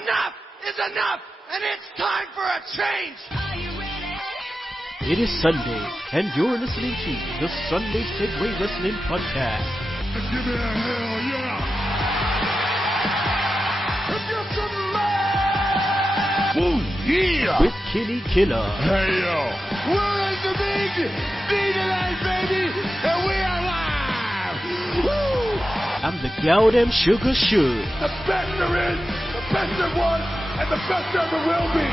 Enough is enough, and it's time for a change. Are you ready? It is Sunday, and you're listening to the Sunday Segue Wrestling Podcast. Give me a hell yeah! Give some Woo, yeah! With Kinny, Killa. Hey yo! We're in the big D tonight, baby, and we are live! Woo! I'm the gal them sugar shoe. The best there is, the best there was, and the best there ever will be.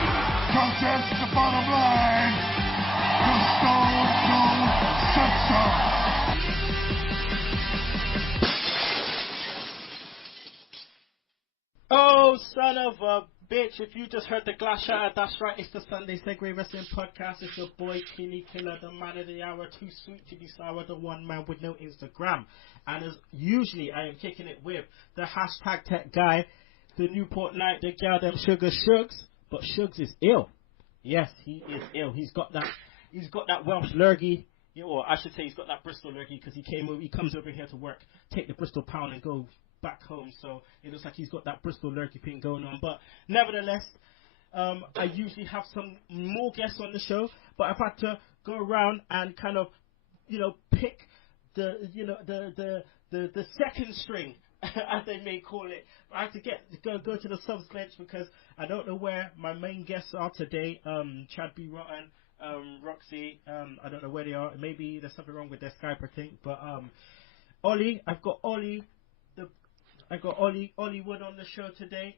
Cause that's the bottom line. The Stone Cold Simpson. Oh, son of a bitch, if you just heard the glass shatter, that's right, it's the Sunday Segue Wrestling Podcast. It's your boy, Kinny, Killa, the man of the hour, too sweet to be sour, the one man with no Instagram. And as usually, I am kicking it with the hashtag tech guy, the Newport Knight, the gal them sugar Shugs. But Shugs is ill. Yes, he is ill. He's got that Welsh lurgy. Or I should say he's got that Bristol lurgy because he comes over here to work, take the Bristol pound and go back home, so it looks like he's got that Bristol lurky thing going on. But nevertheless, I usually have some more guests on the show, but I've had to go around and kind of, pick the second string, as they may call it. I have to go to the subs bench because I don't know where my main guests are today. Chad B. Rotten, Roxy, I don't know where they are. Maybe there's something wrong with their Skype, I think. But Ollie, I've got Ollie Wood on the show today.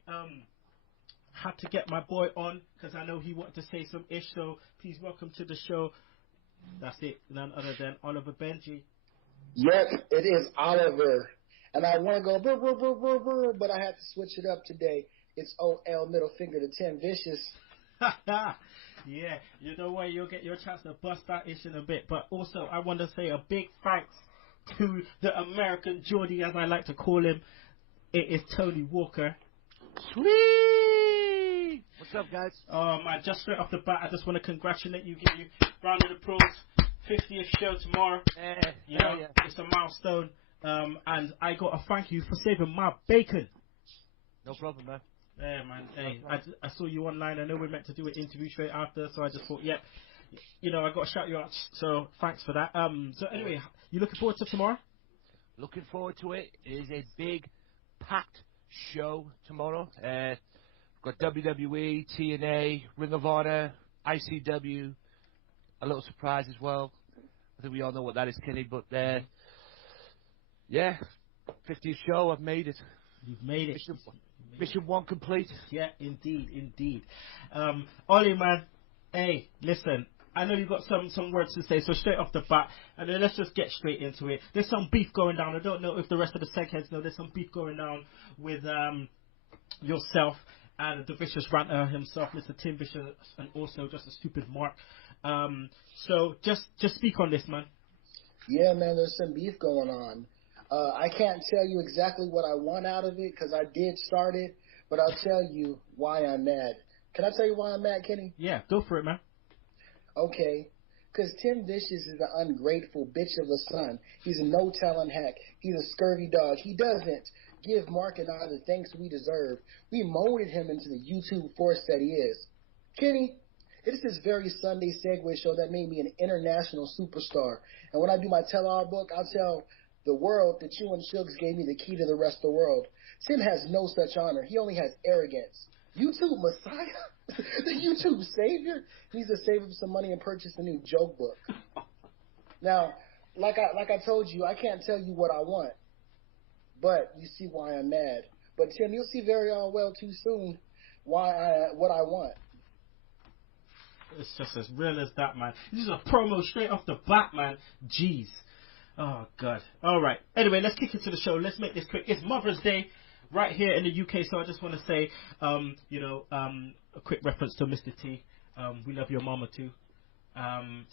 Had to get my boy on because I know he wanted to say some ish. So please welcome to the show. That's it. None other than Oliver Benji. Yep, it is Oliver. And I want to go brr, brr, brr, brr, brr, but I had to switch it up today. It's OL middle finger to Tim Vicious. Yeah, you know what? You'll get your chance to bust that ish in a bit. But also, I want to say a big thanks to the American Geordie, as I like to call him. It is Tony Walker. Sweet! What's up, guys? Man, just straight off the bat, I just want to congratulate you, give you a round of applause. 50th show tomorrow. Yeah. It's a milestone. And I got a thank you for saving my bacon. No problem, man. Yeah, man. Hey, I saw you online. I know we're meant to do an interview straight after, so I just thought, I got to shout you out. So thanks for that. So anyway, you looking forward to tomorrow? Looking forward to it. It is a big, packed show tomorrow. Got WWE, TNA, Ring of Honor, ICW. A little surprise as well. I think we all know what that is, Kenny. But 50th show. I've made it. You've made it. Mission 1 complete. Yeah, indeed. Ollie, man, hey, listen, I know you've got some words to say, so straight off the bat, and then let's just get straight into it. There's some beef going down. I don't know if the rest of the segheads know. There's some beef going down with yourself and the Vicious Ranter himself, Mr. Tim Vicious, and also just a stupid Mark. So just speak on this, man. Yeah, man, there's some beef going on. I can't tell you exactly what I want out of it because I did start it, but I'll tell you why I'm mad. Can I tell you why I'm mad, Kenny? Yeah, go for it, man. Okay, because Tim Vicious is an ungrateful bitch of a son. He's a no-talent hack. He's a scurvy dog. He doesn't give Mark and I the thanks we deserve. We molded him into the YouTube force that he is. Kenny, it is this very Sunday Segue show that made me an international superstar. And when I do my tell-all book, I'll tell the world that you and Shugs gave me the key to the rest of the world. Tim has no such honor. He only has arrogance. YouTube Messiah? The YouTube Savior? Needs to save him some money and purchase a new joke book. Now, like I told you, I can't tell you what I want. But you see why I'm mad. But Tim, you'll see very well too soon what I want. It's just as real as that, man. This is a promo straight off the bat, man. Jeez. Oh, God. All right. Anyway, let's kick into the show. Let's make this quick. It's Mother's Day right here in the UK, so I just want to say, a quick reference to Mr. T. We love your mama, too.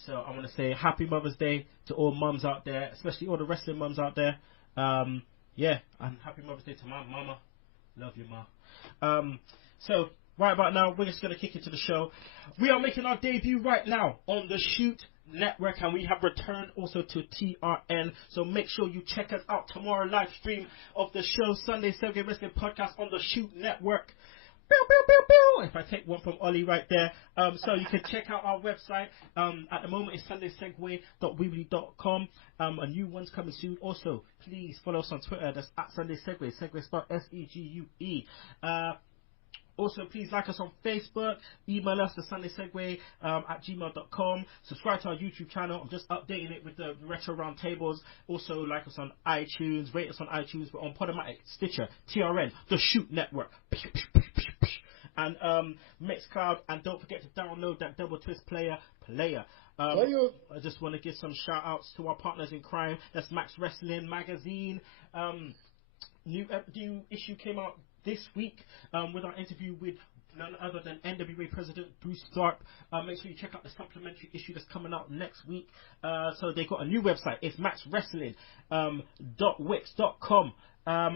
So I want to say Happy Mother's Day to all mums out there, especially all the wrestling mums out there. And Happy Mother's Day to my mama. Love you, ma. So right about now, we're just going to kick into the show. We are making our debut right now on the Shoot Network, and we have returned also to TRN, so make sure you check us out tomorrow, live stream of the show, Sunday Segue Wrestling Podcast on the Shoot Network. Pew, pew, pew, pew. If I take one from Ollie right there. So you can check out our website. At the moment, it's sundaysegue.weebly.com. A new one's coming soon. Also, please follow us on Twitter. That's at Sunday Segue. Segue spelled SEGUE. Also, please like us on Facebook. Email us, thesundaysegue at gmail.com. Subscribe to our YouTube channel. I'm just updating it with the retro round tables. Also, like us on iTunes. Rate us on iTunes. We're on Podomatic, Stitcher, TRN, The Shoot Network. And Mixcloud. And don't forget to download that Double Twist player. I just want to give some shout outs to our partners in crime. That's Max Wrestling Magazine. New issue came out this week with our interview with none other than NWA President Bruce Tharpe. Make sure you check out the supplementary issue that's coming out next week. So they got a new website. It's maxwrestling.wix.com.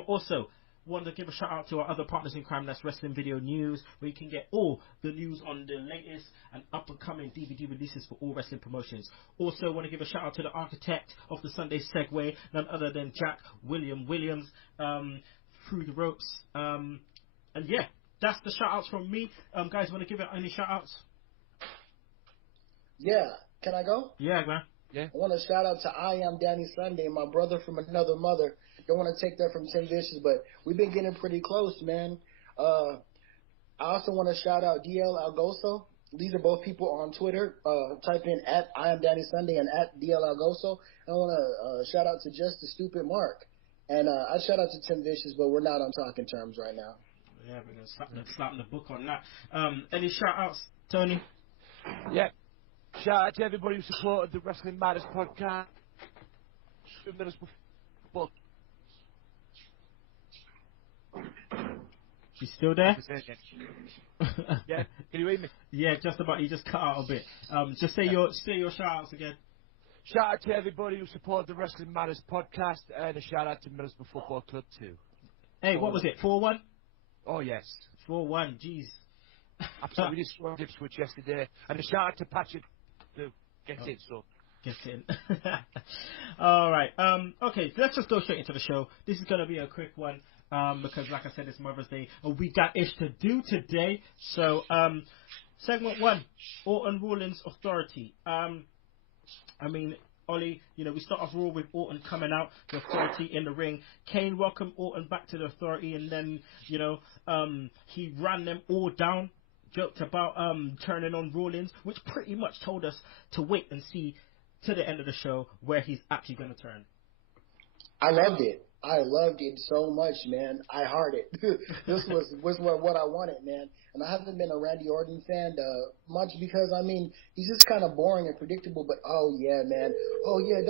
Also, wanted to give a shout out to our other partners in crime. That's Wrestling Video News, where you can get all the news on the latest and up and coming DVD releases for all wrestling promotions. Also, want to give a shout out to the architect of the Sunday Segue, none other than Jack Williams. Through the ropes. And yeah, that's the shout outs from me. Guys, want to give it any shout outs? Yeah. Can I go? Yeah, man. Yeah. I want to shout out to I Am Danny Sunday, my brother from another mother. Don't want to take that from Tim Vicious, but we've been getting pretty close, man. I also want to shout out DL Algoso. These are both people on Twitter. Type in at I Am Danny Sunday and at DL Algoso. I want to shout out to Just the Stupid Mark. And I shout out to Tim Vicious, but we're not on talking terms right now. Yeah, we're going to slap the book on that. Any shout outs, Tony? Yeah. Shout out to everybody who supported the Wrestling Matters podcast. 2 minutes before. You still there? Yeah, can you hear me? Yeah, just about. You just cut out a bit. Just say your shout outs again. Shout out to everybody who supported the Wrestling Matters podcast, and a shout out to Middlesbrough Football Club too. Hey, what was it? 4-1? Oh yes, 4-1. Jeez. Absolutely destroyed Ipswich yesterday, and a shout out to Patrick who gets in. So gets in. All right. Okay, let's just go straight into the show. This is gonna be a quick one. Because like I said, it's Mother's Day, and we got ish to do today. So, segment 1, Orton Rollins Authority. I mean, Ollie, we start off Raw with Orton coming out, the Authority in the ring. Kane welcomed Orton back to the Authority, and then, he ran them all down, joked about turning on Rollins, which pretty much told us to wait and see to the end of the show where he's actually going to turn. I loved it. I loved it so much, man. I heart it. This was what I wanted, man. And I haven't been a Randy Orton fan much because, I mean, he's just kind of boring and predictable. But, oh, yeah, man. Oh, yeah,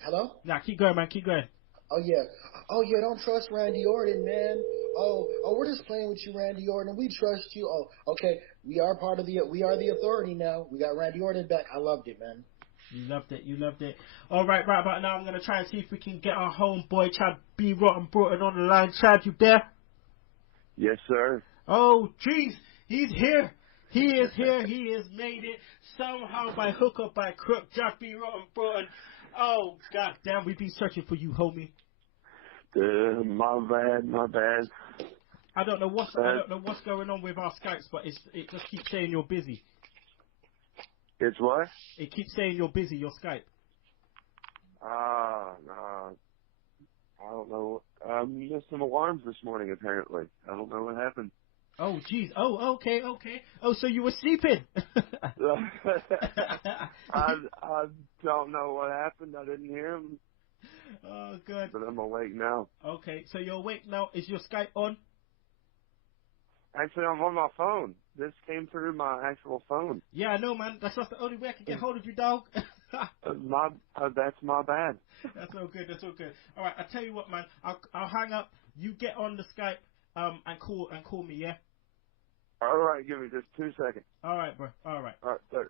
Hello? Nah, keep going, man. Keep going. Oh, yeah. Oh, yeah, don't trust Randy Orton, man. Oh, we're just playing with you, Randy Orton. We trust you. Oh, okay. We are the Authority now. We got Randy Orton back. I loved it, man. You loved it. All right about now, I'm going to try and see if we can get our homeboy Chad B. Broughton on the line. Chad, you there? Yes, sir. Oh, jeez, he's here. He is here. He has made it somehow by hook or by crook. Chad B. Broughton. Oh, god damn, we've been searching for you, homie. My bad. I don't know what's going on with our Skypes, but it just keeps saying you're busy. It's what? It keeps saying you're busy, your Skype. No. I don't know. Missed some alarms this morning, apparently. I don't know what happened. Oh, jeez. Oh, okay. Oh, so you were sleeping. I don't know what happened. I didn't hear him. Oh, good. But I'm awake now. Okay, so you're awake now. Is your Skype on? Actually, I'm on my phone. This came through my actual phone. Yeah, I know, man. That's the only way I can get hold of you, dog. That's my bad. That's all good. All right, I tell you what, man. I'll hang up. You get on the Skype and call me, yeah. All right, give me just 2 seconds. All right, bro. All right, sir.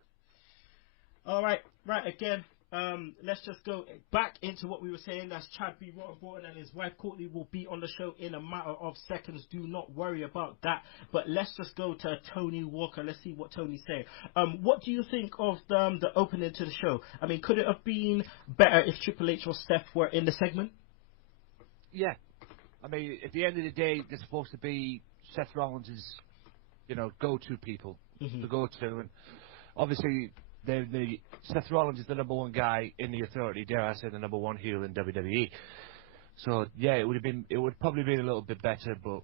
All right. Again. Let's just go back into what we were saying. That's Chad B. Broughton and his wife Courtney will be on the show in a matter of seconds. Do not worry about that. But let's just go to Tony Walker. Let's see what Tony's saying. What do you think of the opening to the show? I mean, could it have been better if Triple H or Steph were in the segment? Yeah. I mean, at the end of the day, they're supposed to be Seth Rollins is, go-to people, the go-to, and obviously the Seth Rollins is the number one guy in the Authority. Dare I say the number one heel in WWE? So yeah, it would probably been a little bit better, but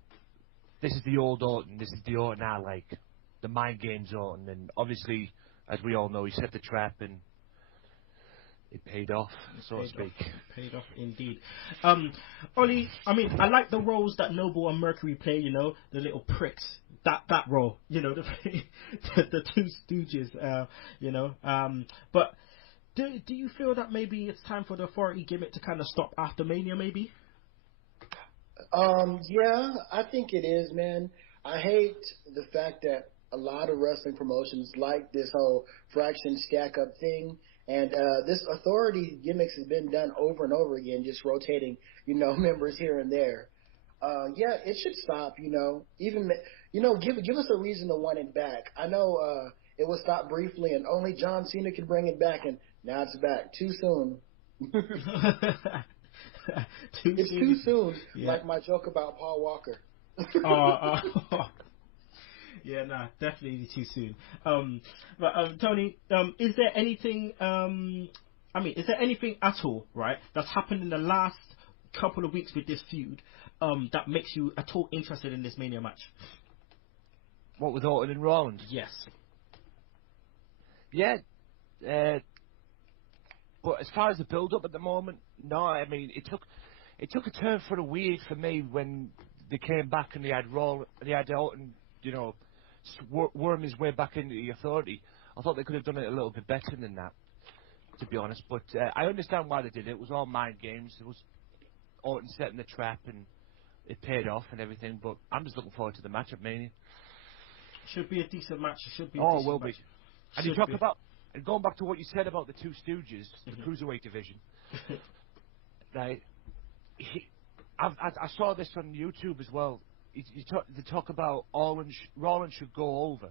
this is the old Orton. This is the Orton I like, the mind games Orton, and obviously, as we all know, he set the trap and it paid off, so to speak. Paid off indeed. Ollie, I mean, I like the roles that Noble and Mercury play. The little pricks. That role, the two Stooges. But do you feel that maybe it's time for the Authority gimmick to kind of stop after Mania, maybe? Yeah, I think it is, man. I hate the fact that a lot of wrestling promotions like this whole fraction stack up thing. And this Authority gimmicks has been done over and over again, just rotating, members here and there. Yeah, it should stop, Even, give us a reason to want it back. I know it was stopped briefly, and only John Cena could bring it back, and now it's back. Too soon. It's too soon, yeah. Like my joke about Paul Walker. Yeah, nah, definitely too soon. But Tony, is there anything? Is there anything at all, right, that's happened in the last couple of weeks with this feud, that makes you at all interested in this Mania match? What, with Orton and Rollins? Yes. Yeah. But as far as the build-up at the moment, no. I mean, it took a turn for the weird for me when they came back and they had Orton, worm his way back into the Authority. I thought they could have done it a little bit better than that, to be honest. But I understand why they did it. It was all mind games. It was Orton setting the trap, and it paid off and everything. But I'm just looking forward to the match at Mania. Should be a decent match. It will be. And you talk about, and going back to what you said about the two Stooges, the Cruiserweight division. Right. I saw this on YouTube as well. They talk about Rollins should go over.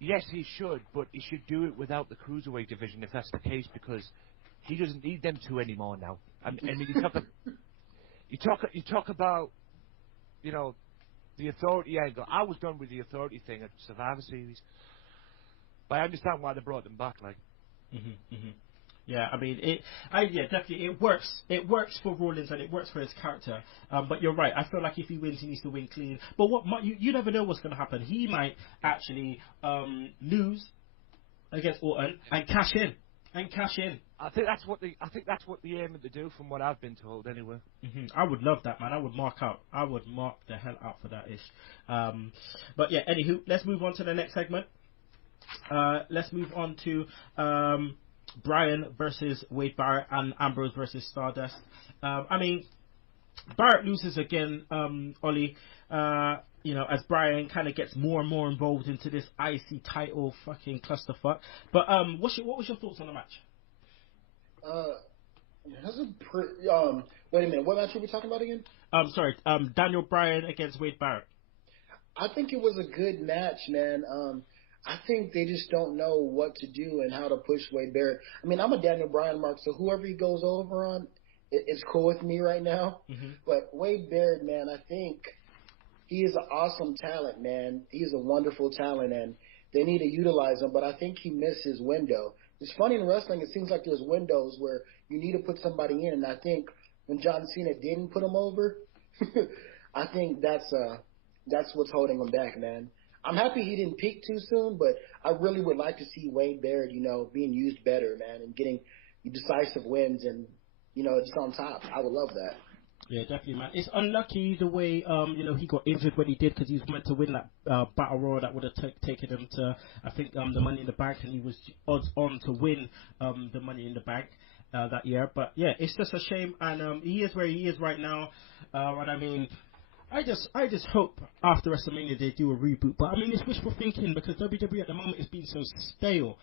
Yes, he should, but he should do it without the Cruiserweight division if that's the case, because he doesn't need them two anymore now. I mean, you talk about, the Authority angle. I was done with the Authority thing at Survivor Series, but I understand why they brought them back. Like, yeah, I mean, definitely it works. It works for Rollins and it works for his character. But you're right. I feel like if he wins, he needs to win clean. But you never know what's going to happen. He might actually lose against Orton and cash in. I think that's what they're aiming to do, from what I've been told, anyway. I would love that, man. I would mark the hell out for that ish. But yeah, anywho, let's move on to the next segment. Let's move on to Bryan versus Wade Barrett and Ambrose versus Stardust. I mean, Barrett loses again, Ollie. As Bryan kind of gets more and more involved into this IC title fucking clusterfuck. But what was your thoughts on the match? Wait a minute. What match were we talking about again? Sorry. Daniel Bryan against Wade Barrett. I think it was a good match, man. I think they just don't know what to do and how to push Wade Barrett. I mean, I'm a Daniel Bryan mark, so whoever he goes over on, it's cool with me right now. But Wade Barrett, man, I think he is an awesome talent, man. He is a wonderful talent, and they need to utilize him. But I think he missed his window. It's funny in wrestling, it seems like there's windows where you need to put somebody in, and I think when John Cena didn't put him over, I think that's what's holding him back, man. I'm happy he didn't peak too soon, but I really would like to see Wade Barrett, being used better, man, and getting decisive wins and, just on top. I would love that. Yeah, definitely, man. It's unlucky the way, he got injured when he did, because he was meant to win that Battle Royal that would have taken him to, I think, the Money in the Bank, and he was odds on to win the Money in the Bank that year. But yeah, it's just a shame, and he is where he is right now. And I mean, I just hope after WrestleMania they do a reboot. But I mean, it's wishful thinking, because WWE at the moment is being so stale.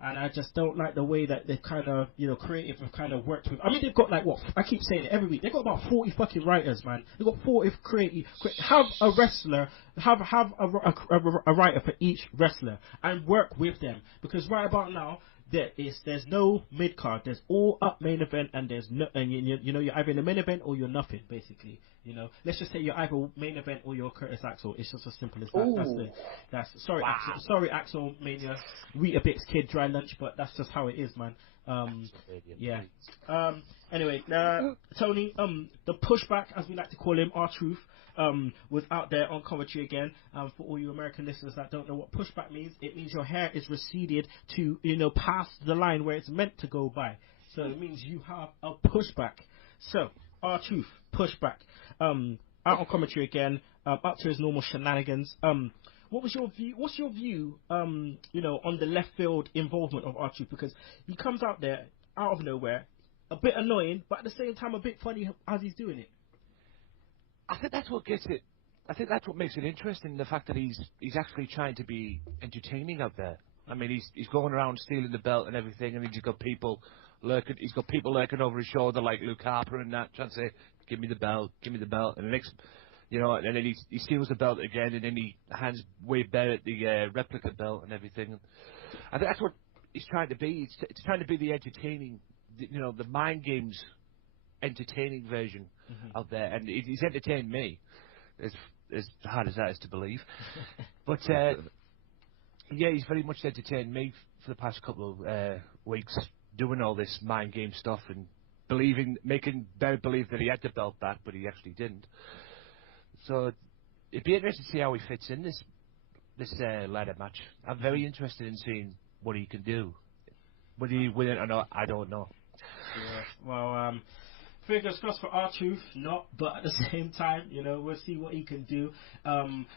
And I just don't like the way that they've kind of, creative have kind of worked with. I mean, they've got like, what, I keep saying it every week, they've got about 40 fucking writers, man. They've got 40 creative. Have a wrestler, have a writer for each wrestler, and work with them. Because right about now, there's no mid card. There's all up main event, and there's no, and you know, you're either in the main event or you're nothing, basically. You know, let's just say you're either main event or you're Curtis Axel. It's just as simple as that. Ooh. Sorry, Axel Mania, Weetabix Kid Dry Lunch, but that's just how it is, man. Yeah. Anyway, Tony, the pushback, as we like to call him, R-Truth, was out there on commentary again. For all you American listeners that don't know what pushback means, it means your hair is receded to, you know, past the line where it's meant to go by. So it means you have a pushback. So, R-Truth, pushback. Out on commentary again, up to his normal shenanigans. What was your view? What's your view, you know, on the left field involvement of R-Truth? Because he comes out there out of nowhere, a bit annoying, but at the same time a bit funny as he's doing it. I think that's what gets it. I think that's what makes it interesting. The fact that he's actually trying to be entertaining out there. I mean, he's going around stealing the belt and everything, and he's got people lurking. He's got people lurking over his shoulder like Luke Harper and that, trying to say, "Give me the belt, give me the belt." And the next, you know, and then he steals the belt again, and then he hands Wade Barrett the replica belt and everything. And I think that's what he's trying to be. It's trying to be the entertaining, you know, the mind games entertaining version out there, and he's entertained me. As hard as that is to believe, but yeah, he's very much entertained me for the past couple of weeks, doing all this mind game stuff and making Barrett believe that he had the belt back, but he actually didn't. So it'd be interesting to see how he fits in this ladder match. I'm very interested in seeing what he can do. Whether he win it or not, I don't know. Yeah. Well, fingers crossed for R-Truth, but at the same time, you know, we'll see what he can do.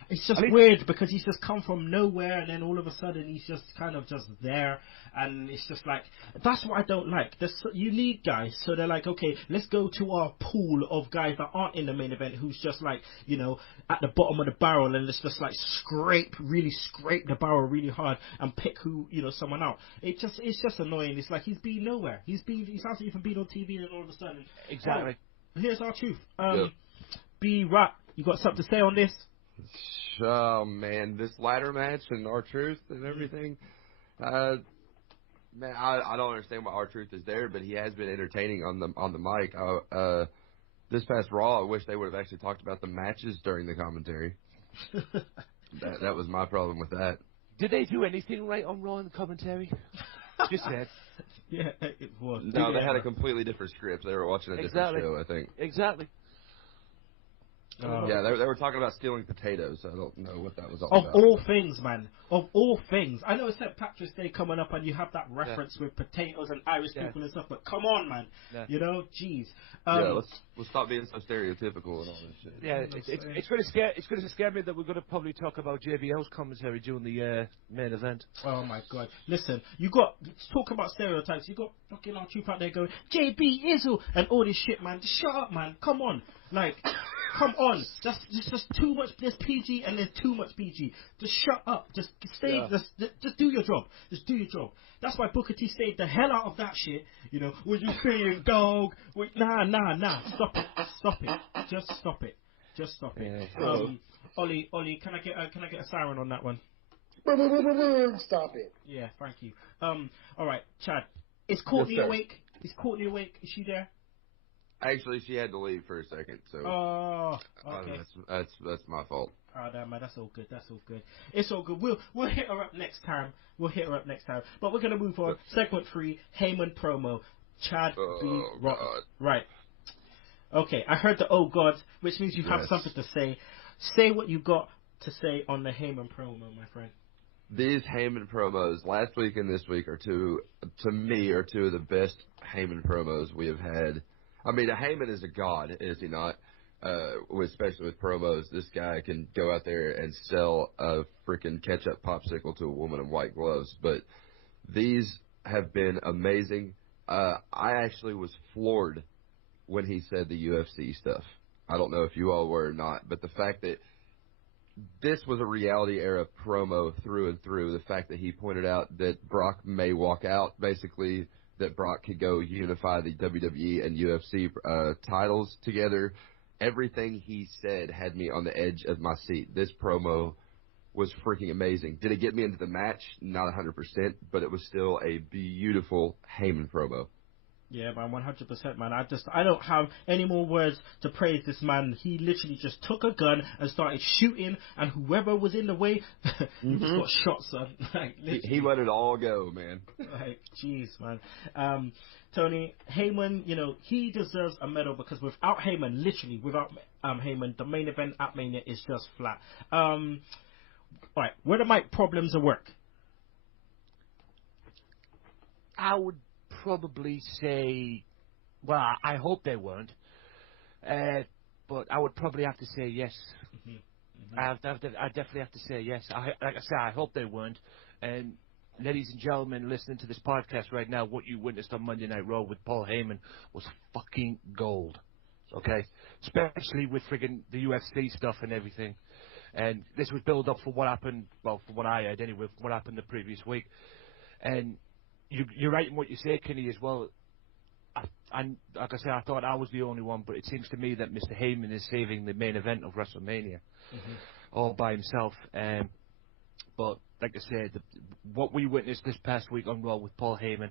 It's just weird because he's just come from nowhere, and then all of a sudden he's just kind of just there, and it's just like, that's what I don't like. You need guys, so they're like, okay, let's go to our pool of guys that aren't in the main event, who's just like, you know, at the bottom of the barrel, and let's just like scrape the barrel really hard and pick someone out. It's just annoying. It's like he's been nowhere. He hasn't even been on TV, and all of a sudden. Exactly. Here's R-Truth. B-Rap, you got something to say on this? Oh, man, this ladder match and R-Truth and everything. Man, I don't understand why R-Truth is there, but he has been entertaining on the mic. This past Raw, I wish they would have actually talked about the matches during the commentary. that was my problem with that. Did they do anything right on Raw in the commentary? Just said. Yeah, it was. No, they had a completely different script. They were watching a different show, I think. Exactly. Yeah, they were talking about stealing potatoes. I don't know what that was all about. Of all things, man. Of all things. I know it's St. Patrick's Day coming up, and you have that reference with potatoes and Irish people and stuff, but come on, man. Yeah. You know, jeez. Let's stop being so stereotypical and all this shit. Yeah, it's going to scare me that we're going to probably talk about JBL's commentary during the main event. Oh my God! Listen, talk about stereotypes. You got fucking R-Truth out there going JB Izzle and all this shit, man. Just shut up, man. Come on, like. Come on, just too much. There's PG and there's too much PG. Just shut up. Just stay. Yeah. Just do your job. Just do your job. That's why Booker T stayed the hell out of that shit. You know, what you saying, dog? Nah. Stop it. Just stop it. Yeah. Ollie, can I get a siren on that one? Stop it. Yeah, thank you. All right, Chad. Is Courtney awake? Is she there? Actually, she had to leave for a second, so. Oh, okay. That's my fault. Oh, damn, man, that's all good. It's all good. We'll hit her up next time. But we're gonna move on. Segment 3, Heyman promo. Chad B. Rock. Right. Okay, I heard the "oh God," which means you have something to say. Say what you got to say on the Heyman promo, my friend. These Heyman promos last week and this week are two of the best Heyman promos we have had. I mean, Heyman is a god, is he not? Especially with promos, this guy can go out there and sell a freaking ketchup popsicle to a woman in white gloves. But these have been amazing. I actually was floored when he said the UFC stuff. I don't know if you all were or not, but the fact that this was a reality era promo through and through, the fact that he pointed out that Brock may walk out, basically, that Brock could go unify the WWE and UFC titles together. Everything he said had me on the edge of my seat. This promo was freaking amazing. Did it get me into the match? Not 100%, but it was still a beautiful Heyman promo. Yeah, man, 100%, man. I don't have any more words to praise this man. He literally just took a gun and started shooting, and whoever was in the way, he just got shot, son. Like, he let it all go, man. Like, jeez, man. Tony, Heyman, he deserves a medal because without Heyman, literally without Heyman, the main event at Mania is just flat. Alright, were the mic problems at work? I would probably say, well, I hope they weren't, but I would probably have to say yes. I definitely have to say yes. Like I said, I hope they weren't. And ladies and gentlemen listening to this podcast right now, what you witnessed on Monday Night Raw with Paul Heyman was fucking gold. Okay? Especially with friggin' the UFC stuff and everything. And this was build up for what happened, well, from what I heard anyway, from what happened the previous week. And you're right in what you say, Kinny, as well. And like I said, I thought I was the only one, but it seems to me that Mr. Heyman is saving the main event of WrestleMania all by himself. But like I said, what we witnessed this past week on Raw with Paul Heyman,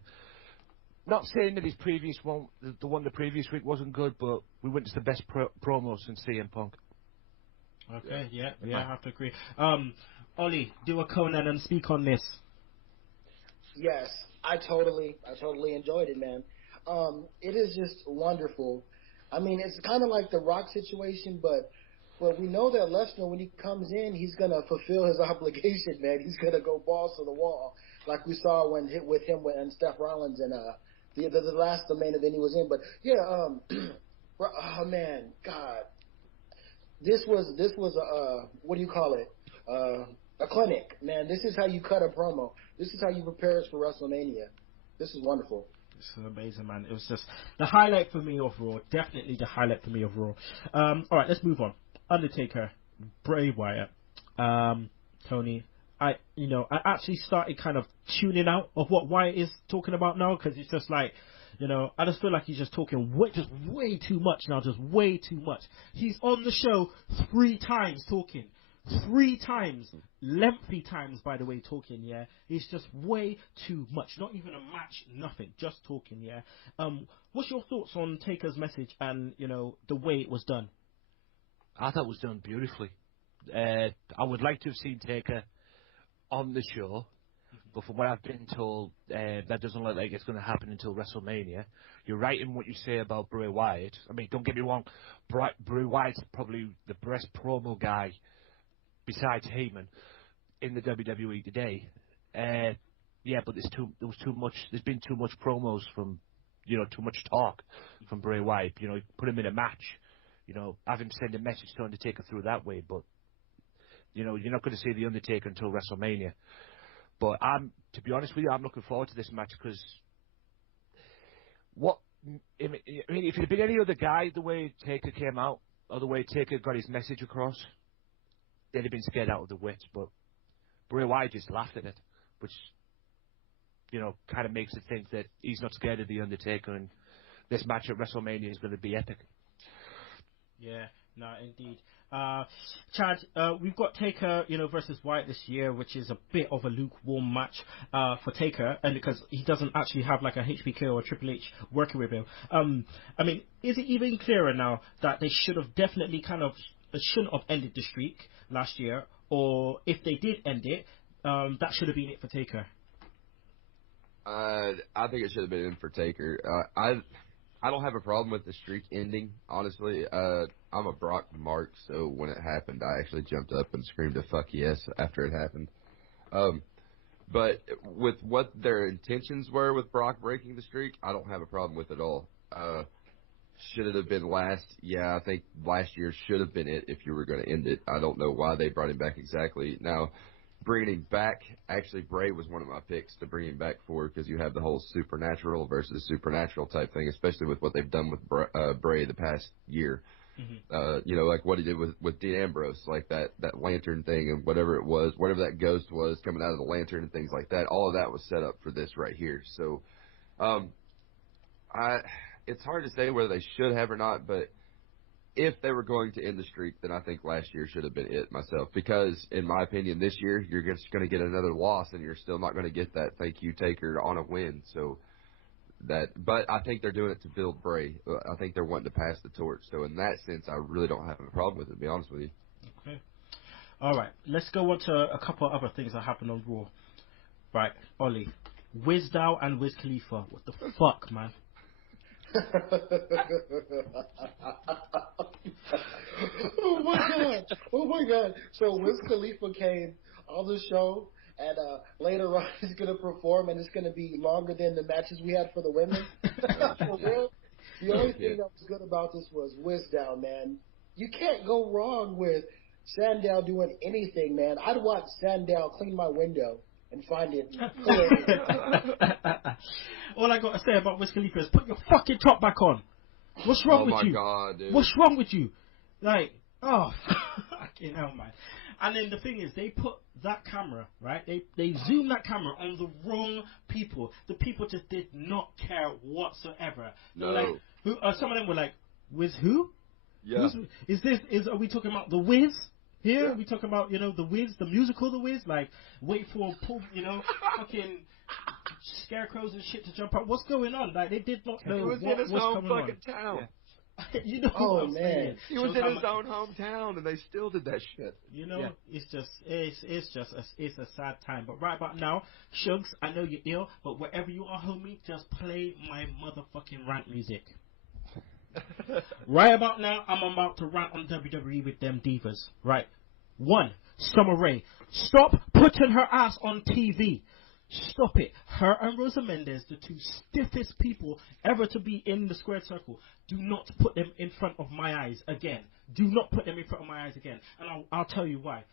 not saying that his previous one, the previous week wasn't good, but we witnessed the best promo since CM Punk. Okay, yeah, I have to agree. Ollie, do a Conan and speak on this. Yes, I totally enjoyed it, man. It is just wonderful. I mean, it's kind of like the Rock situation, but we know that Lesnar, when he comes in, he's gonna fulfill his obligation, man. He's gonna go balls to the wall, like we saw with him and Steph Rollins and the main event he was in. But yeah, oh man, God, this was a what do you call it? A clinic, man. This is how you cut a promo. This is how you prepare us for WrestleMania. This is wonderful. This is amazing, man. It was just the highlight for me of Raw. Definitely the highlight for me of Raw. All right, let's move on. Undertaker, Bray Wyatt, Tony. I actually started kind of tuning out of what Wyatt is talking about now, because it's just like, I just feel like he's just talking way too much now, just way too much. He's on the show 3 times talking. 3 times, lengthy times, by the way, talking, yeah. It's just way too much. Not even a match, nothing, just talking, yeah. What's your thoughts on Taker's message and, the way it was done? I thought it was done beautifully. I would like to have seen Taker on the show, but from what I've been told, that doesn't look like it's going to happen until WrestleMania. You're right in what you say about Bray Wyatt. I mean, don't get me wrong, Bray Wyatt's probably the best promo guy besides Heyman in the WWE today. Yeah, but there's been too much promos from, too much talk from Bray Wyatt. Put him in a match, have him send a message to Undertaker through that way, but, you're not going to see The Undertaker until WrestleMania. But to be honest with you, I'm looking forward to this match because if it had been any other guy, the way Taker came out, or the way Taker got his message across, they'd have been scared out of the wits, but Bray Wyatt just laughed at it, which, kind of makes it think that he's not scared of The Undertaker, and this match at WrestleMania is going to be epic. Yeah, no, indeed. Chad, we've got Taker, versus Wyatt this year, which is a bit of a lukewarm match for Taker, and because he doesn't actually have like a HBK or a Triple H working with him. I mean, is it even clearer now that they should have definitely shouldn't have ended the streak last year, or if they did end it, that should have been it for Taker? I think it should have been in for Taker. I don't have a problem with the streak ending, honestly. I'm a Brock mark, so when it happened, I actually jumped up and screamed a fuck yes after it happened. But with what their intentions were with Brock breaking the streak, I don't have a problem with it at all. Should it have been last? Yeah, I think last year should have been it if you were going to end it. I don't know why they brought him back exactly. Now, bringing him back, actually, Bray was one of my picks to bring him back for, because you have the whole supernatural versus supernatural type thing, especially with what they've done with Bray the past year. Like what he did with Dean Ambrose, like that lantern thing and whatever it was, whatever that ghost was coming out of the lantern and things like that. All of that was set up for this right here. So, it's hard to say whether they should have or not, but if they were going to end the streak, then I think last year should have been it myself. Because, in my opinion, this year you're just going to get another loss, and you're still not going to get that thank you taker on a win. So but I think they're doing it to build Bray. I think they're wanting to pass the torch. So in that sense, I really don't have a problem with it, to be honest with you. Okay. All right. Let's go on to a couple of other things that happened on Raw. Right, Ollie. Wizdow and Wiz Khalifa. What the fuck, man? Oh my god. So Wiz Khalifa came on the show, and later on he's going to perform, and it's going to be longer than the matches we had for the women. For real? The only thing that was good about this was Wizdow, man. You can't go wrong with Sandow doing anything, man. I'd watch Sandow clean my window and find it hilarious. All I got to say about Wiz Khalifa is put your fucking top back on. What's wrong with you? Oh my god, dude. What's wrong with you? Like, oh, fucking hell, man. And then the thing is, they put that camera, right? They zoomed that camera on the wrong people. The people just did not care whatsoever. No. Like, some of them were like, Wiz who? Yeah. Are we talking about the Wiz? Here, we talking about, the Wiz, the musical The Wiz, like, wait for, fucking scarecrows and shit to jump out. What's going on? Like, they did not know what was coming on. town. Yeah. You know what I'm saying? He was in his own hometown, and they still did that shit. It's a sad time. But right about now, Shugs, I know you're ill, but wherever you are, homie, just play my motherfucking rant music. Right about now, I'm about to rant on WWE with them divas. Right. 1, Summer Rae. Stop putting her ass on TV. Stop it. Her and Rosa Mendes, the two stiffest people ever to be in the squared circle. Do not put them in front of my eyes again. Do not put them in front of my eyes again. And I'll tell you why.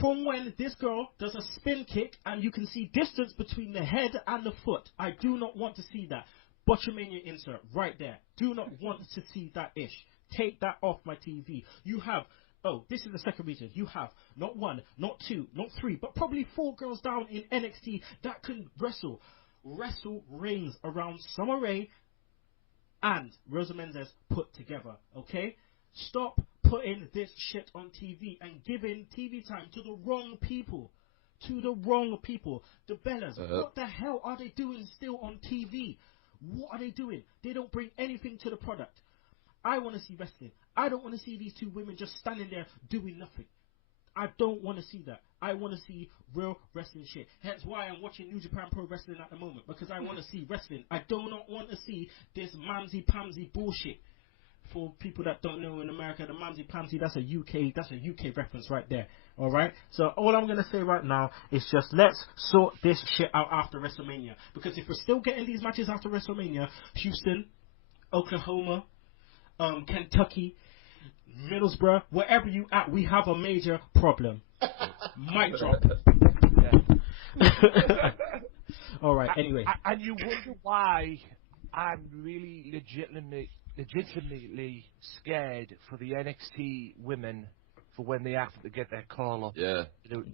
From when this girl does a spin kick and you can see distance between the head and the foot, I do not want to see that. Botchamania insert right there. Do not want to see that ish. Take that off my TV. You have, this is the second reason. You have not 1, not 2, not 3, but probably 4 girls down in NXT that can wrestle rings around Summer Rae and Rosa Mendes put together. Okay? Stop putting this shit on TV and giving TV time to the wrong people. To the wrong people. The Bellas. What the hell are they doing still on TV? What are they doing? They don't bring anything to the product. I want to see wrestling. I don't want to see these two women just standing there doing nothing. I don't want to see that. I want to see real wrestling shit. Hence why I'm watching New Japan Pro Wrestling at the moment, because I want to see wrestling. I do not want to see this mamsy-pamsy bullshit. For people that don't know, in America, the mamsy-pamsy, that's a UK reference right there. Alright? So all I'm going to say right now is just let's sort this shit out after WrestleMania. Because if we're still getting these matches after WrestleMania, Houston, Oklahoma, Kentucky, Middlesbrough, wherever you at, we have a major problem. Mic drop. Alright, anyway. And you wonder why I'm really legitimately scared for the NXT women for when they have to get their call up to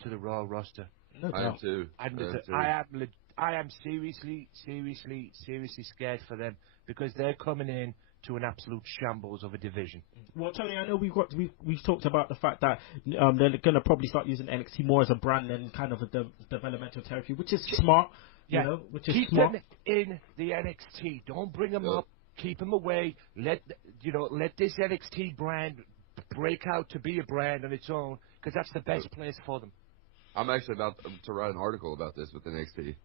the Raw roster. No I am too. I am seriously scared for them because they're coming in to an absolute shambles of a division. Well, Tony, I know we've talked about the fact that they're going to probably start using NXT more as a brand than kind of a developmental territory, which is smart. You know, which is keep smart. them in the NXT. Don't bring them up. Keep them away. Let this NXT brand break out to be a brand on its own, because that's the best place for them. I'm actually about to write an article about this with NXT.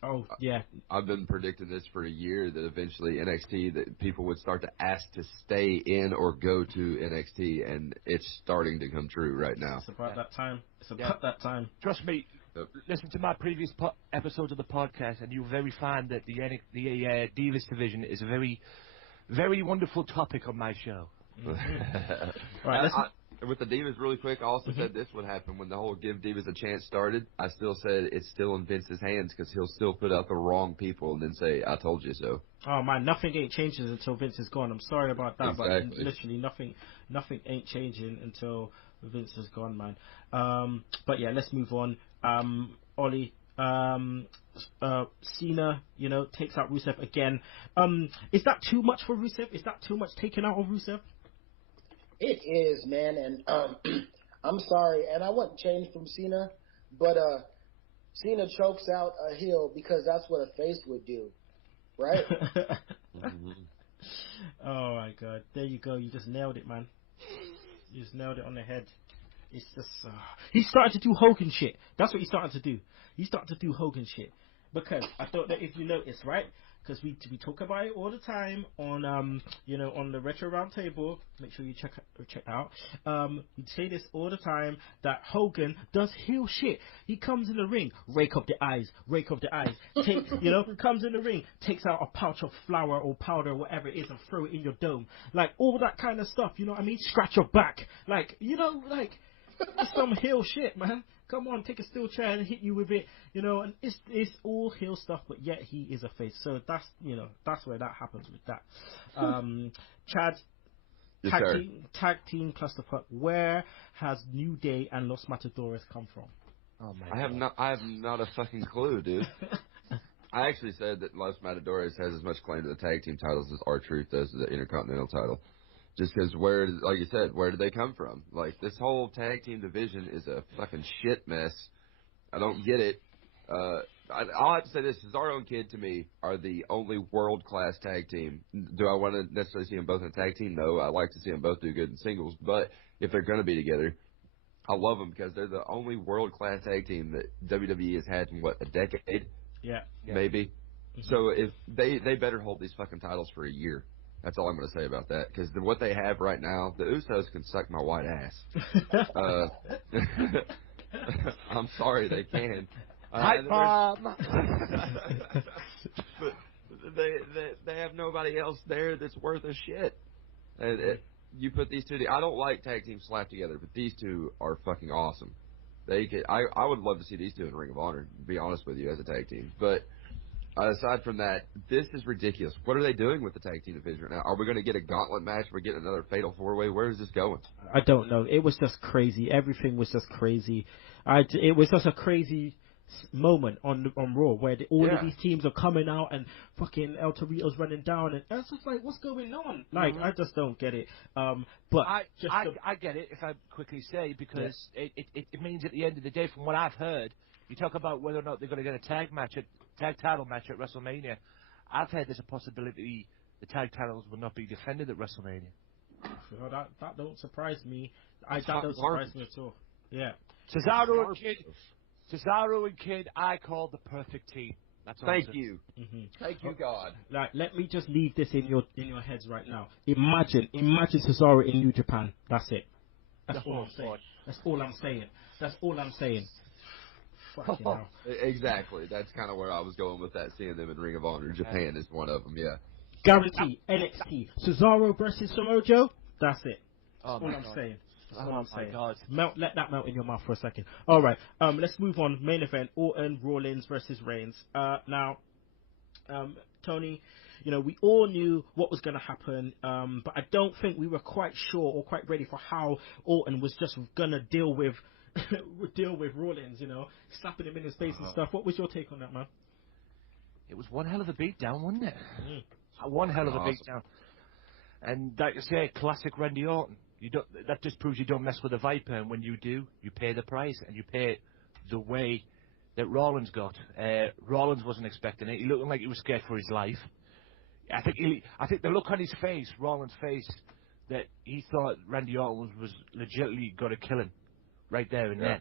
Oh, yeah. I've been predicting this for a year, that eventually NXT, that people would start to ask to stay in or go to NXT, and it's starting to come true right now. It's about that time. It's about that time. Trust me. Listen to my previous episodes of the podcast, and you'll very find that the Divas division is a very, very wonderful topic on my show. Right, with the Divas, really quick, I also said this would happen when the whole Give Divas a Chance started. I still said it's still in Vince's hands, because he'll still put out the wrong people and then say, I told you so. Oh, man, nothing ain't changing until Vince is gone. I'm sorry about that, but literally nothing ain't changing until Vince is gone, man. But yeah, let's move on. Ollie, Cena, takes out Rusev again. Is that too much for Rusev? Is that too much taken out of Rusev? It is, man, and I'm sorry, and I wouldn't change from Cena, but Cena chokes out a heel because that's what a face would do, right? Oh my god, there you go. You just nailed it, man. You just nailed it on the head. It's just he's starting to do Hogan shit. That's what he's starting to do. He's starting to do Hogan shit because I thought that if you notice, right? Because we talk about it all the time on on the Retro Roundtable. Make sure you check out. We say this all the time that Hogan does heel shit. He comes in the ring, rake up the eyes. Comes in the ring, takes out a pouch of flour or powder, or whatever it is, and throw it in your dome. Like all that kind of stuff. You know what I mean? Scratch your back. It's some heel shit, man. Come on, take a steel chair and hit you with it, and it's all heel stuff, but yet he is a face. So that's where that happens with that. Chad, yes, tag team clusterfuck. Where has New Day and Los Matadores come from? Oh my God. I have not a fucking clue, dude. I actually said that Los Matadores has as much claim to the tag team titles as R-Truth does to the Intercontinental title. Just because like you said, where did they come from? Like, this whole tag team division is a fucking shit mess. I don't get it. I'll have to say this. Cesaro and Kid, to me, are the only world-class tag team. Do I want to necessarily see them both in a tag team? No. I like to see them both do good in singles. But if they're going to be together, I love them because they're the only world-class tag team that WWE has had in, a decade? Yeah. Maybe. Mm-hmm. So if they better hold these fucking titles for a year. That's all I'm going to say about that. Because what they have right now, the Usos can suck my white ass. I'm sorry, they can. Hi, Bob. But they have nobody else there that's worth a shit. You put these two. I don't like tag teams slapped together, but these two are fucking awesome. I would love to see these two in Ring of Honor. To be honest with you, as a tag team, but. Aside from that, this is ridiculous. What are they doing with the tag team division right now? Are we going to get a gauntlet match? We're getting another fatal four-way? Where is this going? I don't know. It was just crazy. Everything was just crazy. It was just a crazy moment on Raw where all of these teams are coming out and fucking El Torito's running down, and it's just like, what's going on? Like, I just don't get it. But I get it, if I quickly say, because it means at the end of the day, from what I've heard, you talk about whether or not they're going to get a tag title match at WrestleMania. I've heard there's a possibility the tag titles will not be defended at WrestleMania. That don't surprise me. That don't surprise me at all. Yeah. Cesaro and Kid, I call the perfect team. That's all. Thank you. Mm-hmm. Thank you, God. Like, let me just leave this in your heads right now. Imagine Cesaro in New Japan. That's it. That's all I'm saying. That's all I'm saying. Exactly. That's kind of where I was going with that, seeing them in Ring of Honor. Japan is one of them, yeah. Guarantee, NXT. Cesaro versus Samoa Joe, that's it. That's all I'm saying. God. Let that melt in your mouth for a second. All right, let's move on. Main event, Orton, Rollins versus Reigns. Now, Tony, we all knew what was going to happen, but I don't think we were quite sure or quite ready for how Orton was just going to deal with Rollins, slapping him in his face and stuff. What was your take on that, man? It was one hell of a beatdown, wasn't it? One hell of a beatdown. And like you say, classic Randy Orton. That just proves you don't mess with a Viper, and when you do, you pay the price, and you pay it the way that Rollins got. Rollins wasn't expecting it. He looked like he was scared for his life. I think the look on his face, Rollins' face, that he thought Randy Orton was legitimately going to kill him. Right there and then.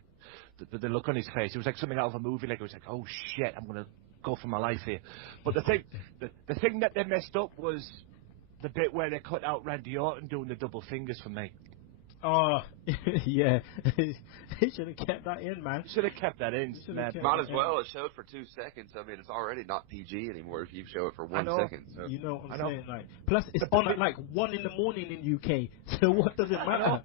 The look on his face, it was like something out of a movie. Like, it was like, oh shit, I'm gonna go for my life here. But the thing that they messed up was the bit where they cut out Randy Orton doing the double fingers for me. Oh, yeah. They should have kept that in, man. Should have kept that in. Might as well. It showed for 2 seconds. I mean, it's already not PG anymore if you show it for 1 second. So. You know what I'm saying? Like, plus, it's on at like 1 in the morning in UK. So what does it matter?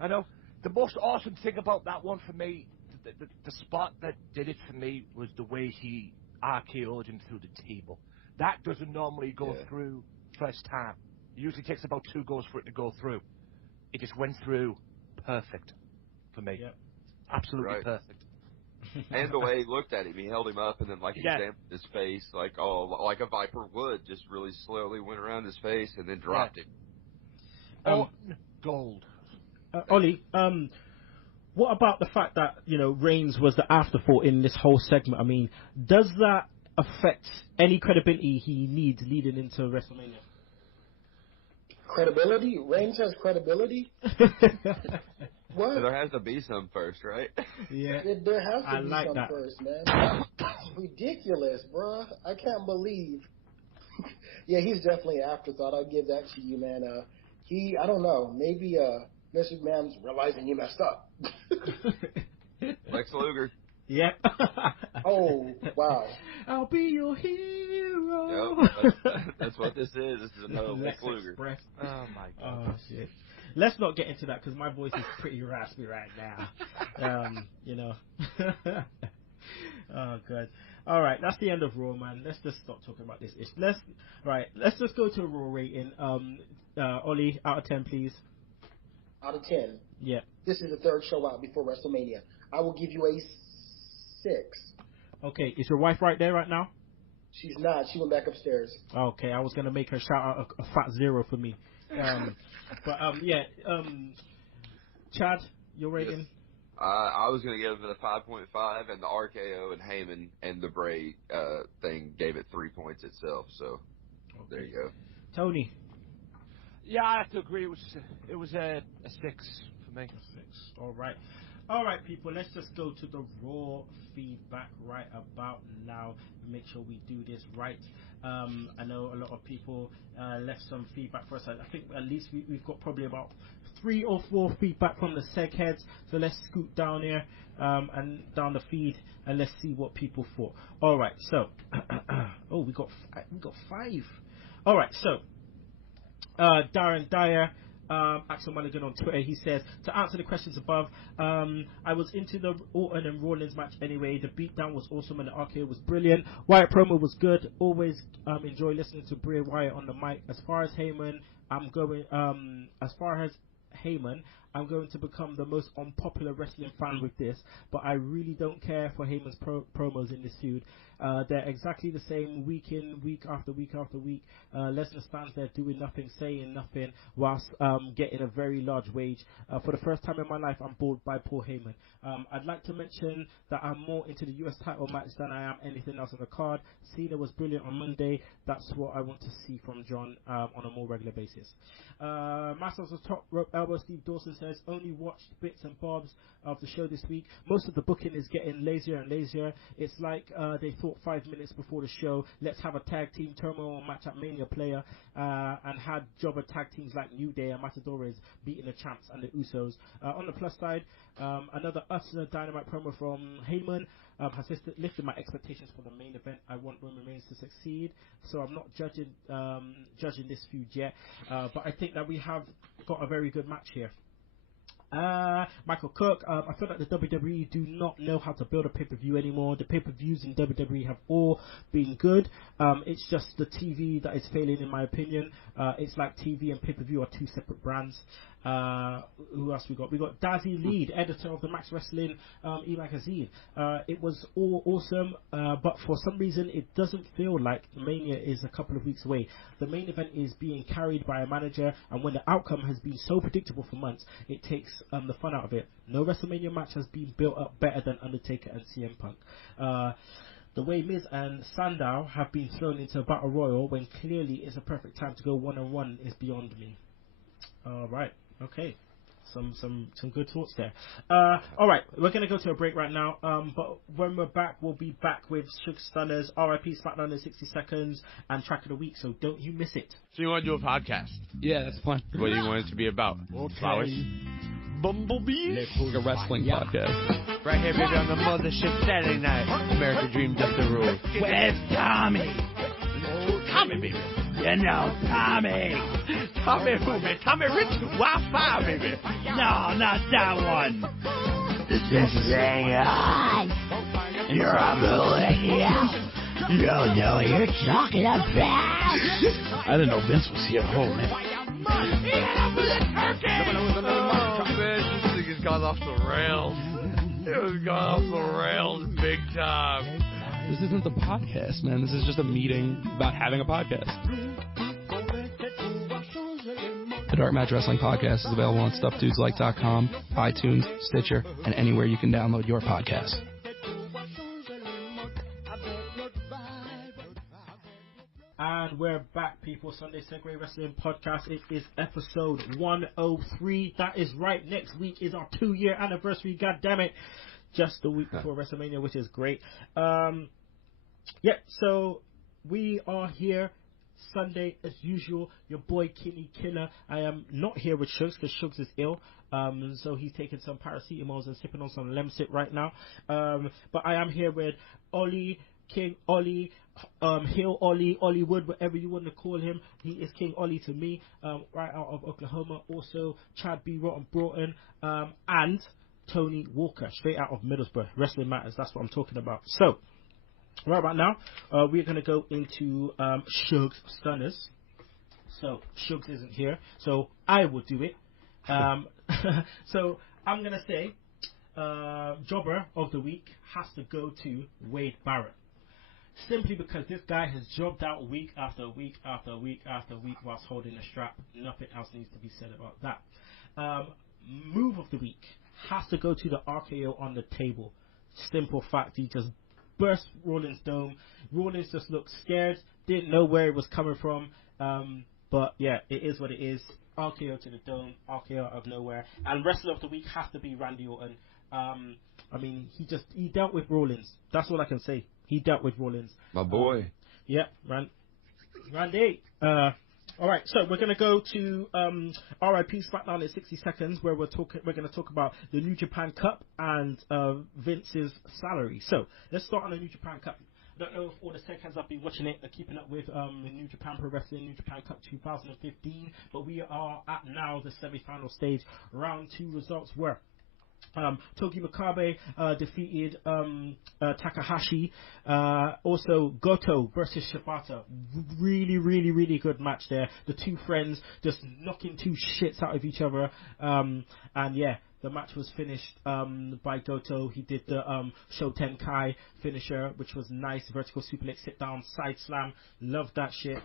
I know. The most awesome thing about that one for me, the spot that did it for me, was the way he RKO'd him through the table. That doesn't normally go through first time. It usually takes about 2 goes for it to go through. It just went through perfect for me. Yep. Absolutely perfect. And the way he looked at him, he held him up and then he stamped his face like a Viper would, just really slowly went around his face and then dropped him. Orton Gold. Ollie, what about the fact that, Reigns was the afterthought in this whole segment? I mean, does that affect any credibility he needs leading into WrestleMania? Credibility? Reigns has credibility? What? So there has to be some first, right? Yeah. There has to be like some that. first, man. Ridiculous, bruh. I can't believe. Yeah, he's definitely an afterthought. I'll give that to you, man. I don't know. Maybe Mr. McMahon's realizing he messed up. Lex Luger. Yeah. Oh, wow. I'll be your hero. Yep, that's what this is. This is another Lex Luger. Express. Oh my God. Oh shit. Let's not get into that because my voice is pretty raspy right now. Oh god. All right, that's the end of Raw, man. Let's just stop talking about this. Let's just go to a Raw rating. Ollie, out of 10, please. Out of 10. Yeah. This is the third show out before WrestleMania. I will give you a 6. Okay, is your wife right there right now? She's not. She went back upstairs. Okay, I was gonna make her shout out a fat 0 for me. Chad, your rating? Yes. I was going to give it a 5.5, and the RKO and Heyman and the Bray thing gave it 3 points itself. So there you go. Tony. Yeah, I have to agree. It was a 6 for me. 6. All right, people. Let's just go to the Raw feedback right about now and make sure we do this right. I know a lot of people left some feedback for us. I think at least we've got probably about 3 or 4 feedback from the Seg heads. So let's scoot down here and down the feed and let's see what people thought. All right, so we got 5. All right, so Darren Dyer. Axel Mulligan on Twitter, he says, to answer the questions above, I was into the Orton and Rollins match anyway. The beatdown was awesome and the RKO was brilliant. Wyatt promo was good. Always enjoy listening to Bray Wyatt on the mic. As far as Heyman, I'm going to become the most unpopular wrestling fan with this, but I really don't care for Heyman's promos in this feud. They're exactly the same week in, week after week after week. Lesnar stands there doing nothing, saying nothing, whilst getting a very large wage. For the first time in my life, I'm bored by Paul Heyman. I'd like to mention that I'm more into the US title match than I am anything else on the card. Cena was brilliant on Monday. That's what I want to see from John on a more regular basis. Masters of Top Rope Elbow Steve Dawson says, only watched bits and bobs of the show this week. Most of the booking is getting lazier and lazier. It's like they thought 5 minutes before the show, let's have a tag team turmoil match at Mania Player, and had jobber tag teams like New Day and Matadores beating the champs and the Usos. On the plus side, another utter dynamite promo from Heyman has lifted my expectations for the main event. I want Roman Reigns to succeed, so I'm not judging this feud yet, but I think that we have got a very good match here. Michael Cook, I feel like the WWE do not know how to build a pay-per-view anymore. The pay-per-views in WWE have all been good. It's just the TV that is failing, in my opinion. It's like TV and pay-per-view are 2 separate brands. Who else we got? We got Dazzy Lead, editor of the Max Wrestling e-magazine. It was all awesome, but for some reason it doesn't feel like Mania is a couple of weeks away. The main event is being carried by a manager, and when the outcome has been so predictable for months, it takes the fun out of it. No WrestleMania match has been built up better than Undertaker and CM Punk. The way Miz and Sandow have been thrown into a battle royal when clearly it's a perfect time to go one-on-one is beyond me. Right. Okay, some good thoughts there. All right, we're gonna go to a break right now. But when we're back, we'll be back with Sugs Stunners, RIP Smackdown in 60 seconds, and Track of the Week. So don't you miss it. So you want to do a podcast? Yeah, that's fun. What do you want it to be about? Flowers? Bumblebee. Like a wrestling podcast. Right here, baby, on the mothership Saturday night. American Dream just the rule. Where's Tommy? Tommy, baby. You know Tommy. Tommy who, man? Tommy Rich Wi-Fi, baby. No, not that one. This is on. You're a millennial. You don't know what you're talking about. I didn't know Vince was here. Oh, man. Oh, man, this thing has gone off the rails. It was gone off the rails big time. This isn't the podcast, man. This is just a meeting about having a podcast. Dark Match Wrestling Podcast is available on StuffDudesLike.com, iTunes, Stitcher, and anywhere you can download your podcast. And we're back, people. Sunday Segue Wrestling Podcast. It is episode 103. That is right. Next week is our 2-year anniversary. God damn it. Just the week before WrestleMania, which is great. So we are here Sunday as usual. Your boy Kinny Killa. I am not here with Shugs because Shugs is ill. So he's taking some paracetamols and sipping on some Lemsip right now. But I am here with Ollie, King Ollie, Hill Ollie, Ollie Wood, whatever you want to call him. He is King Ollie to me, right out of Oklahoma. Also, Chad B. Broughton, and Tony Walker, straight out of Middlesbrough. Wrestling Matters, that's what I'm talking about. So, right about now, we're going to go into Sugs Stunners. So, Shugs isn't here, so I will do it. So, I'm going to say, Jobber of the Week has to go to Wade Barrett. Simply because this guy has jobbed out week after week after week after week whilst holding a strap. Nothing else needs to be said about that. Move of the week has to go to the RKO on the table. Simple fact, he just burst Rollins' dome. Rollins just looked scared, didn't know where it was coming from. But yeah, it is what it is. RKO to the dome, RKO out of nowhere. And wrestler of the week has to be Randy Orton. I mean, he dealt with Rollins. That's all I can say. He dealt with Rollins. My boy. Randy. Alright, so we're going to go to RIP Smackdown in 60 seconds, where we're going to talk about the New Japan Cup and Vince's salary. So, let's start on the New Japan Cup. I don't know if all the seconds have been watching it, keeping up with the New Japan Pro Wrestling, New Japan Cup 2015, but we are at now the semi-final stage. Round 2 results were Togi Makabe defeated Takahashi. Also, Goto versus Shibata. Really, really, really good match there. The two friends just knocking two shits out of each other. And yeah, the match was finished by Goto. He did the Shoten Kai finisher, which was nice. Vertical suplex, sit down, side slam. Loved that shit.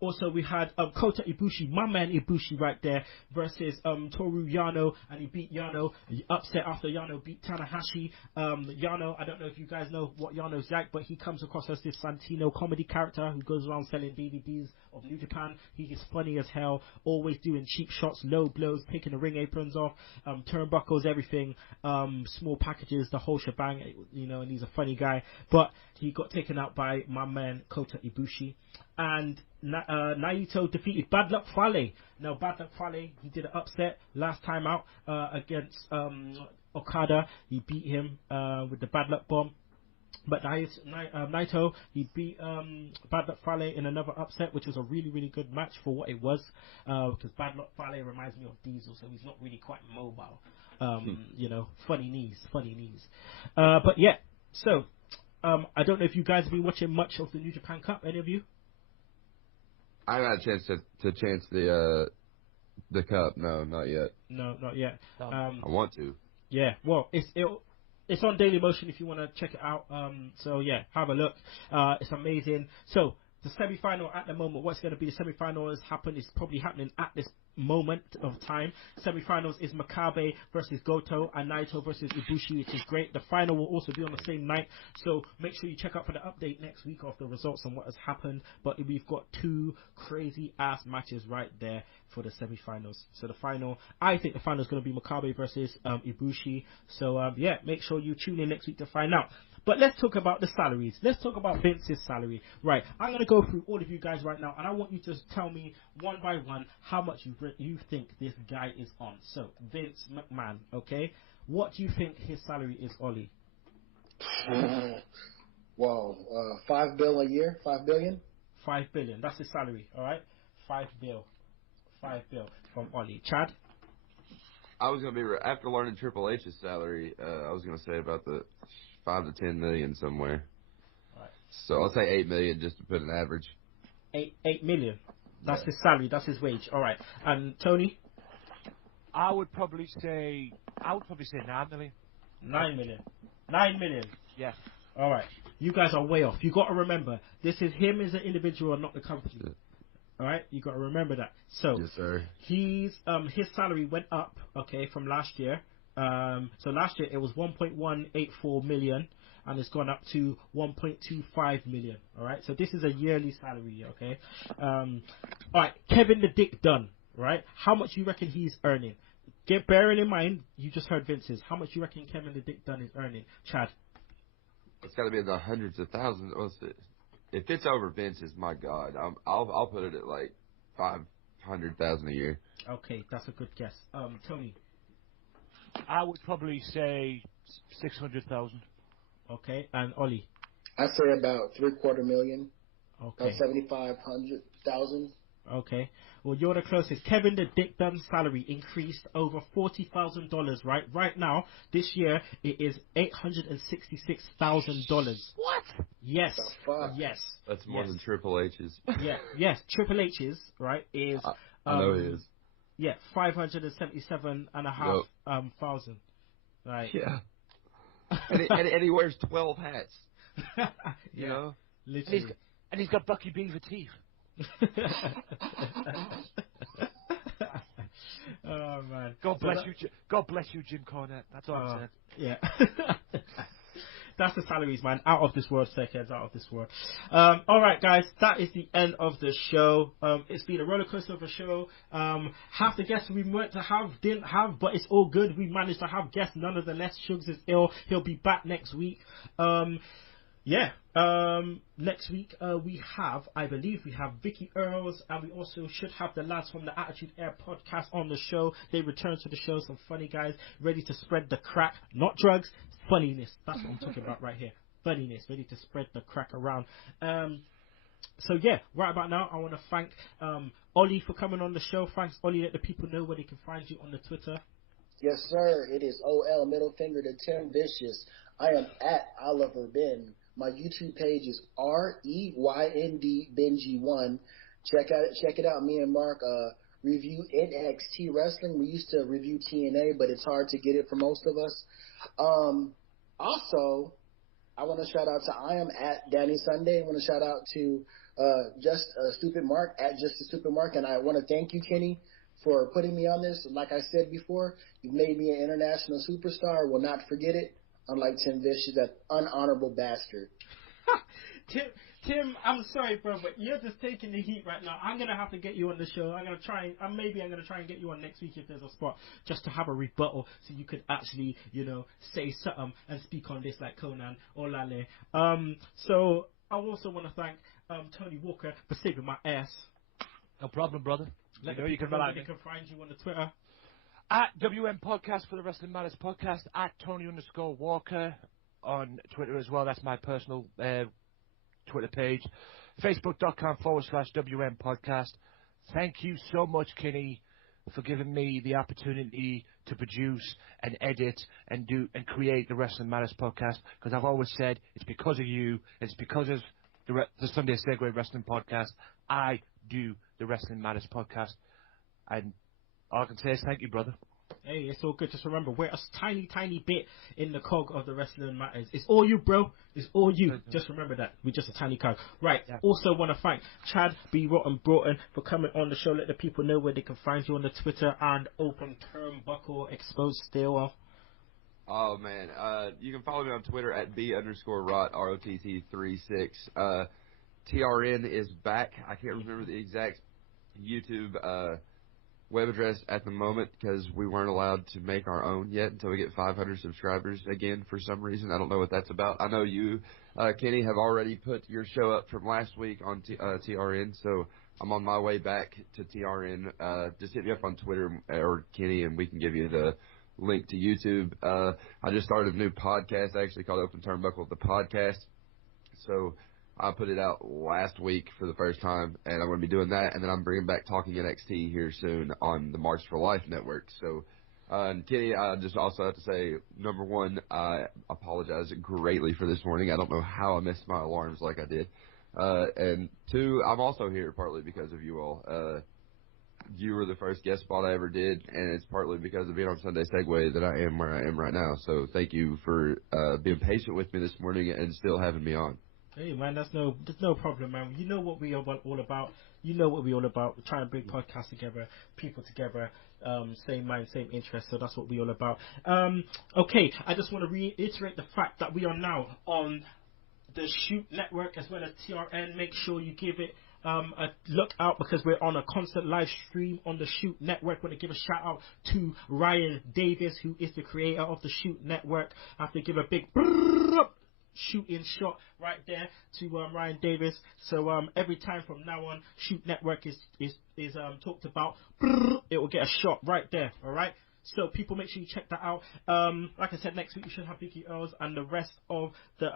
Also, we had Kota Ibushi, my man Ibushi right there, versus Toru Yano, and he beat Yano. Upset after Yano beat Tanahashi. Yano, I don't know if you guys know what Yano's like, but he comes across as this Santino comedy character who goes around selling DVDs of New Japan. He is funny as hell, always doing cheap shots, low blows, picking the ring aprons off, turnbuckles, everything, small packages, the whole shebang, you know, and he's a funny guy. But he got taken out by my man Kota Ibushi. And Naito defeated Bad Luck Fale. Now, Bad Luck Fale, he did an upset last time out against Okada. He beat him with the Bad Luck Bomb. But Naito, he beat Bad Luck Fale in another upset, which was a really, really good match for what it was. Because Bad Luck Fale reminds me of Diesel, so he's not really quite mobile. You know, funny knees. But yeah, so I don't know if you guys have been watching much of the New Japan Cup. Any of you? I haven't had a chance to chance the cup. No, not yet. No, not yet. I want to. Yeah, well, it's on Daily Motion if you want to check it out. So yeah, have a look. It's amazing. So the semi-final at the moment, what's going to be the semi-final is probably happening at this moment of time. Semi-finals is Makabe versus Goto and Naito versus Ibushi, which is great. The final will also be on the same night, so make sure you check out for the update next week of the results and what has happened. But we've got two crazy ass matches right there for the semi-finals. So the final, I think the final is going to be Makabe versus Ibushi. So yeah, make sure you tune in next week to find out. But let's talk about the salaries. Let's talk about Vince's salary. Right, I'm going to go through all of you guys right now, and I want you to tell me one by one how much you think this guy is on. So, Vince McMahon, okay? What do you think his salary is, Ollie? Wow, $5 billion a year? $5 billion? $5 billion. That's his salary, all right? $5 billion. $5 billion from Ollie. Chad? I was going to be, after learning Triple H's salary, I was going to say about the 5 to 10 million somewhere. Right. So I'll say 8 million just to put an average. 8 million. That's his salary. That's his wage. All right. And Tony? I would probably say 9 million. 9 million. 9 million. Yes. All right. You guys are way off. You got to remember, this is him as an individual and not the company. All right, you got to remember that. So Yes, sir. his salary went up, okay, from last year. So last year it was 1.184 million, and it's gone up to 1.25 million. All right, so this is a yearly salary, okay. All right, Kevin the Dick Dunn, right? How much you reckon he's earning? Bearing in mind, you just heard Vince's. How much you reckon Kevin the Dick Dunn is earning, Chad? It's got to be in the hundreds of thousands. If it's over Vince's, my God, I'll put it at like 500,000 a year. Okay, that's a good guess. Tony. I would probably say 600,000. Okay, and Ollie. I say about $750,000. Okay. About 750,000. Okay. Well, you're the closest. Kevin the Dick Dunn's salary increased over $40,000. Right now, this year it is $866,000. What? Yes. The fuck? Yes. That's more than Triple H's. Yeah. Yes. Triple H's right is. I know he is. Yeah, 577,500 thousand. Right. Yeah. and he wears 12 hats. You know. Literally. And he's got Bucky Beaver teeth. Oh man! God bless you, Jim Cornette. That's all I said. Yeah, that's the salaries, man. Out of this world, seconds out of this world. All right, guys, that is the end of the show. It's been a roller coaster of a show. Half the guests we went to have didn't have, but it's all good. We managed to have guests. None of the less. Shugs is ill. He'll be back next week. Next week I believe we have Vicky Earls, and we also should have the lads from the Attitude Air podcast on the show. They return to the show, some funny guys ready to spread the crack, not drugs, funniness. That's what I'm talking about right here. Funniness, ready to spread the crack around. So yeah, right about now I want to thank Ollie for coming on the show. Thanks, Ollie. Let the people know where they can find you on the Twitter. Yes, sir. It is OL middle finger to Tim Vicious. I am at Oliver Ben. My YouTube page is REYND Benji1. Check it out. Me and Mark review NXT wrestling. We used to review TNA, but it's hard to get it for most of us. Also, I want to shout out to I am at Danny Sunday. I want to shout out to Just a Stupid Mark at Just a Stupid Mark, and I want to thank you, Kenny, for putting me on this. Like I said before, you've made me an international superstar. I will not forget it. Unlike Tim Vicious, that unhonorable bastard. Tim, I'm sorry, bro, but you're just taking the heat right now. I'm gonna have to get you on the show. I'm gonna try and get you on next week if there's a spot, just to have a rebuttal, so you could actually, say something and speak on this like Conan or Lale. So I also want to thank Tony Walker for saving my ass. No problem, brother. You can find you on the Twitter. At WM Podcast for the Wrestling Matters Podcast, at Tony_Walker on Twitter as well. That's my personal Twitter page. Facebook.com/WM Podcast. Thank you so much, Kinny, for giving me the opportunity to produce and edit and create the Wrestling Matters Podcast, because I've always said it's because of you, it's because of the Sunday Segue Wrestling Podcast I do the Wrestling Matters Podcast. And all I can say is thank you, brother. Hey, it's all good. Just remember, we're a tiny, tiny bit in the cog of the Wrestling Matters. It's all you, bro. It's all you. Just remember that. We're just a tiny cog. Right. Yeah. Also want to thank Chad B. Broughton for coming on the show. Let the people know where they can find you on the Twitter and Open Turnbuckle Exposed Still. Oh, man. You can follow me on Twitter at B_Rot, ROTT36. TRN is back. I can't remember the exact YouTube web address at the moment because we weren't allowed to make our own yet until we get 500 subscribers again for some reason. I don't know what that's about. I know you, Kenny, have already put your show up from last week on TRN, so I'm on my way back to TRN. Just hit me up on Twitter or Kenny, and we can give you the link to YouTube. I just started a new podcast actually called Open Turnbuckle, the podcast. So I put it out last week for the first time, and I'm going to be doing that, and then I'm bringing back Talking NXT here soon on the March for Life network. So, and Kenny, I just also have to say, number one, I apologize greatly for this morning. I don't know how I missed my alarms like I did. And two, I'm also here partly because of you all. You were the first guest spot I ever did, and it's partly because of being on Sunday Segue that I am where I am right now. So thank you for being patient with me this morning and still having me on. Hey man, there's no problem, man. You know what we are all about. You know what we're all about. We're trying to bring podcasts together, people together, same mind, same interest. So that's what we're all about. Okay, I just want to reiterate the fact that we are now on the Shoot Network as well as TRN. Make sure you give it a look out because we're on a constant live stream on the Shoot Network. I want to give a shout out to Ryan Davis, who is the creator of the Shoot Network. I have to give a big shooting shot right there to Ryan Davis. So every time from now on, Shoot Network is talked about, it will get a shot right there. All right. So people, make sure you check that out. Like I said, next week we should have Vicky Earls and the rest of the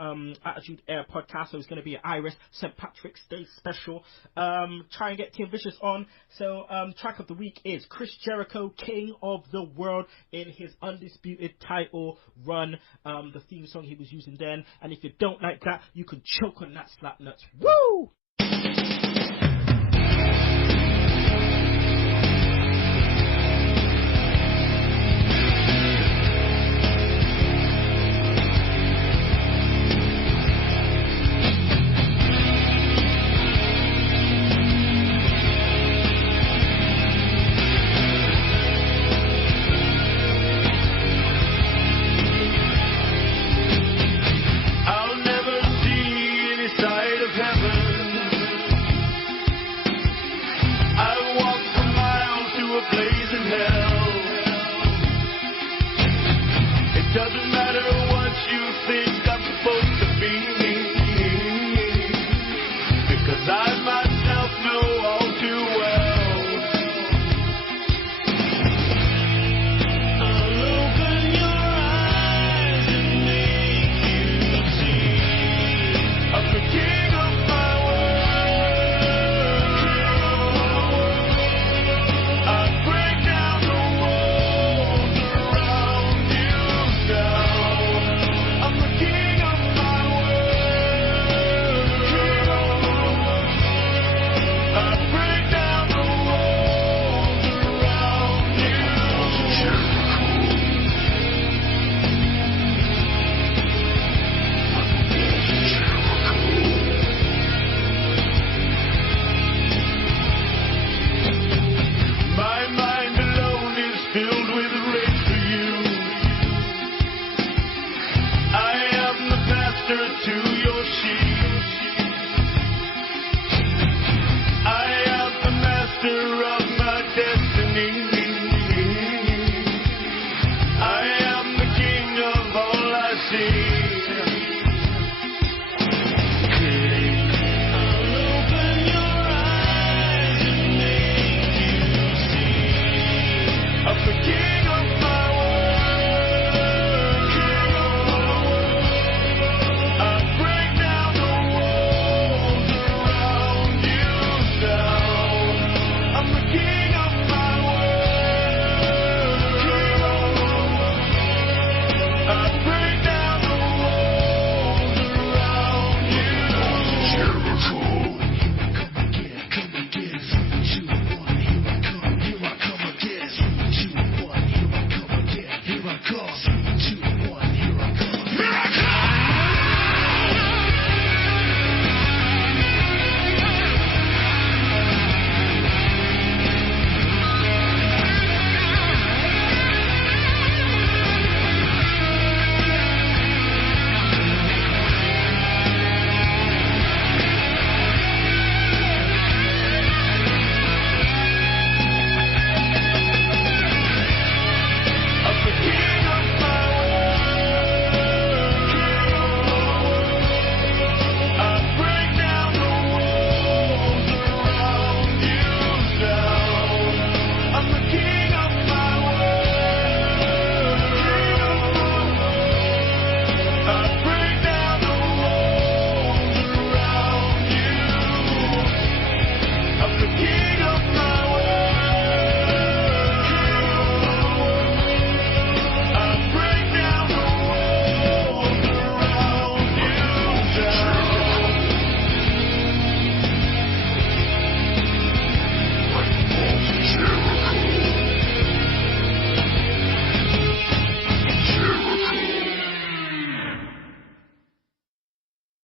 Attitude Air podcast. So it's going to be an Iris St. Patrick's Day special. Try and get Team Vicious on. So track of the week is Chris Jericho, King of the World, in his undisputed title run. The theme song he was using then. And if you don't like that, you can choke on that slap nuts. Woo! To your sheep.